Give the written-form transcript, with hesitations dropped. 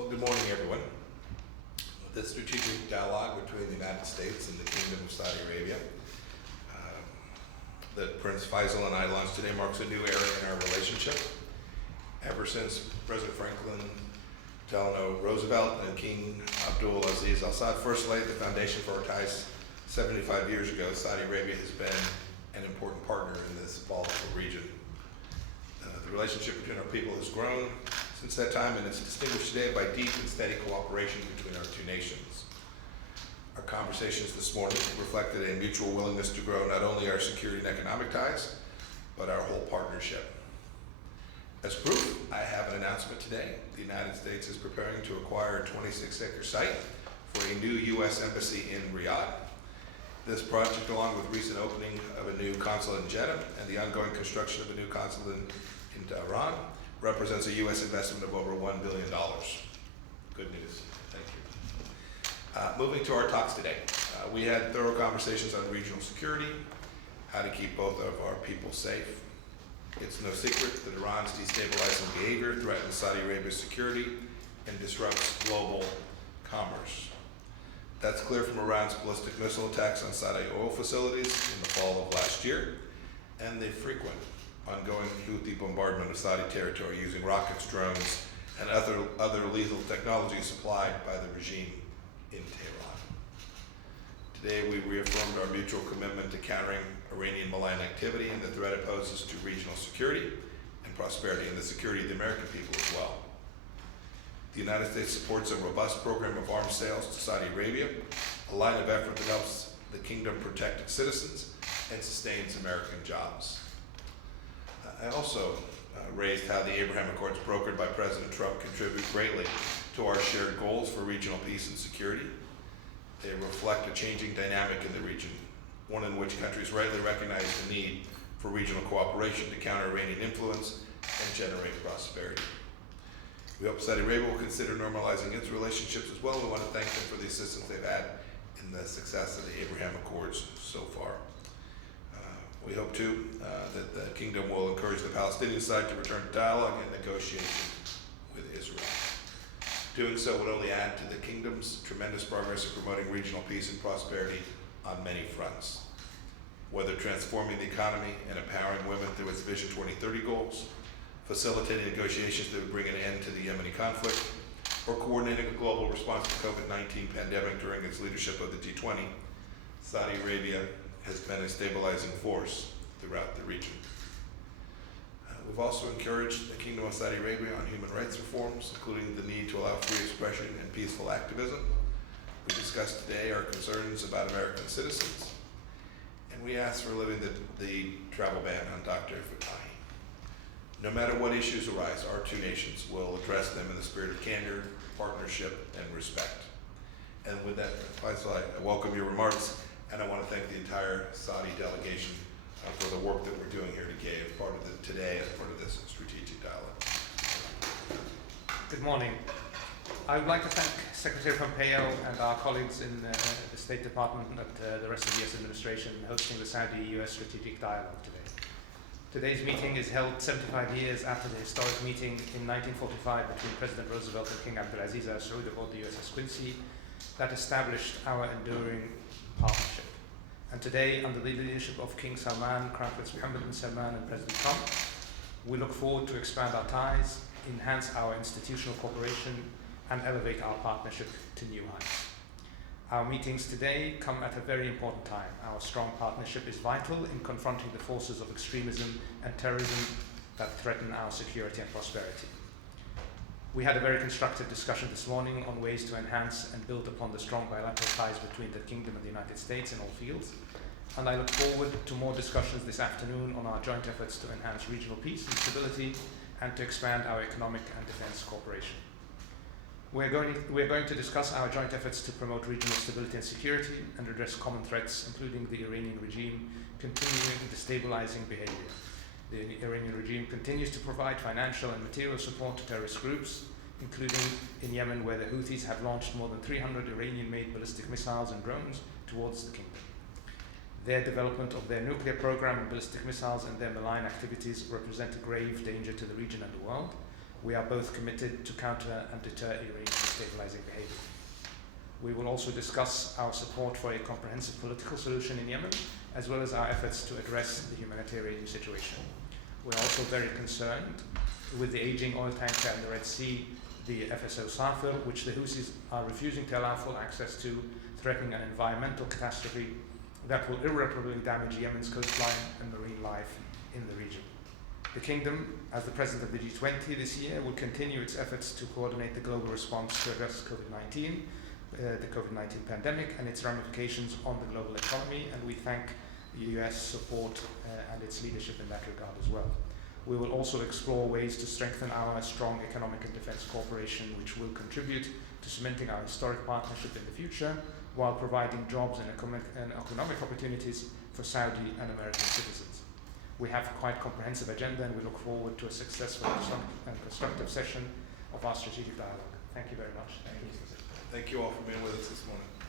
Well, good morning, everyone. The strategic dialogue between the United States and the Kingdom of Saudi Arabia that Prince Faisal and I launched today marks a new era in our relationship. Ever since President Franklin Delano Roosevelt and King Abdulaziz Al-Saud first laid the foundation for our ties 75 years ago, Saudi Arabia has been an important partner in this volatile region. The relationship between our people has grown since that time, and it's distinguished today by deep and steady cooperation between our two nations. Our conversations this morning reflected a mutual willingness to grow not only our security and economic ties, but our whole partnership. As proof, I have an announcement today. The United States is preparing to acquire a 26-acre site for a new U.S. embassy in Riyadh. This project, along with recent opening of a new consulate in Jeddah and the ongoing construction of a new consulate in Tehran, represents a U.S. investment of over $1 billion. Good news. Thank you. Moving to our talks today. We had thorough conversations on regional security, how to keep both of our people safe. It's no secret that Iran's destabilizing behavior threatens Saudi Arabia's security and disrupts global commerce. That's clear from Iran's ballistic missile attacks on Saudi oil facilities in the fall of last year, and the frequent ongoing Houthi bombardment of Saudi territory using rockets, drones, and other lethal technology supplied by the regime in Tehran. Today, we reaffirmed our mutual commitment to countering Iranian malign activity and the threat it poses to regional security and prosperity, and the security of the American people as well. The United States supports a robust program of arms sales to Saudi Arabia, a line of effort that helps the kingdom protect its citizens and sustains American jobs. I also raised how the Abraham Accords brokered by President Trump contribute greatly to our shared goals for regional peace and security. They reflect a changing dynamic in the region, one in which countries rightly recognize the need for regional cooperation to counter Iranian influence and generate prosperity. We hope Saudi Arabia will consider normalizing its relationships as well. We want to thank them for the assistance they've had in the success of the Abraham Accords so far. We hope, too, that the kingdom will encourage the Palestinian side to return to dialogue and negotiation with Israel. Doing so would only add to the kingdom's tremendous progress in promoting regional peace and prosperity on many fronts. Whether transforming the economy and empowering women through its Vision 2030 goals, facilitating negotiations that would bring an end to the Yemeni conflict, or coordinating a global response to the COVID-19 pandemic during its leadership of the G20, Saudi Arabia has been a stabilizing force throughout the region. We've also encouraged the Kingdom of Saudi Arabia on human rights reforms, including the need to allow free expression and peaceful activism. We discussed today our concerns about American citizens, and we asked for lifting the travel ban on Dr. Fattahi. No matter what issues arise, our two nations will address them in the spirit of candor, partnership, and respect. And with that, Faisal, I welcome your remarks. And I want to thank the entire Saudi delegation for the work that we're doing here today as part of this strategic dialogue. Good morning. I would like to thank Secretary Pompeo and our colleagues in the State Department and the rest of the U.S. administration hosting the Saudi-U.S. strategic dialogue today. Today's meeting is held 75 years after the historic meeting in 1945 between President Roosevelt and King Abdulaziz Al-Saud aboard the USS Quincy that established our enduring partnership. And today, under the leadership of King Salman, Crown Prince Mohammed bin Salman, and President Trump, we look forward to expand our ties, enhance our institutional cooperation, and elevate our partnership to new heights. Our meetings today come at a very important time. Our strong partnership is vital in confronting the forces of extremism and terrorism that threaten our security and prosperity. We had a very constructive discussion this morning on ways to enhance and build upon the strong bilateral ties between the Kingdom and the United States in all fields, and I look forward to more discussions this afternoon on our joint efforts to enhance regional peace and stability and to expand our economic and defense cooperation. We're going to discuss our joint efforts to promote regional stability and security and address common threats, including the Iranian regime continuing destabilizing behavior. The Iranian regime continues to provide financial and material support to terrorist groups, including in Yemen, where the Houthis have launched more than 300 Iranian-made ballistic missiles and drones towards the kingdom. Their development of their nuclear program and ballistic missiles and their malign activities represent a grave danger to the region and the world, We are both committed to counter and deter Iranian destabilizing behavior. We will also discuss our support for a comprehensive political solution in Yemen, as well as our efforts to address the humanitarian situation. We're also very concerned with the aging oil tanker in the Red Sea, the FSO Safir, which the Houthis are refusing to allow full access to, threatening an environmental catastrophe that will irreparably damage Yemen's coastline and marine life in the region. The Kingdom, as the President of the G20 this year, will continue its efforts to coordinate the global response to address COVID-19, the COVID-19 pandemic and its ramifications on the global economy, and we thank the US support and its leadership in that regard as well. We will also explore ways to strengthen our strong economic and defense cooperation, which will contribute to cementing our historic partnership in the future, while providing jobs and economic opportunities for Saudi and American citizens. We have a quite comprehensive agenda, and we look forward to a successful and constructive session of our strategic dialogue. Thank you very much. Thank you all for being with us this morning.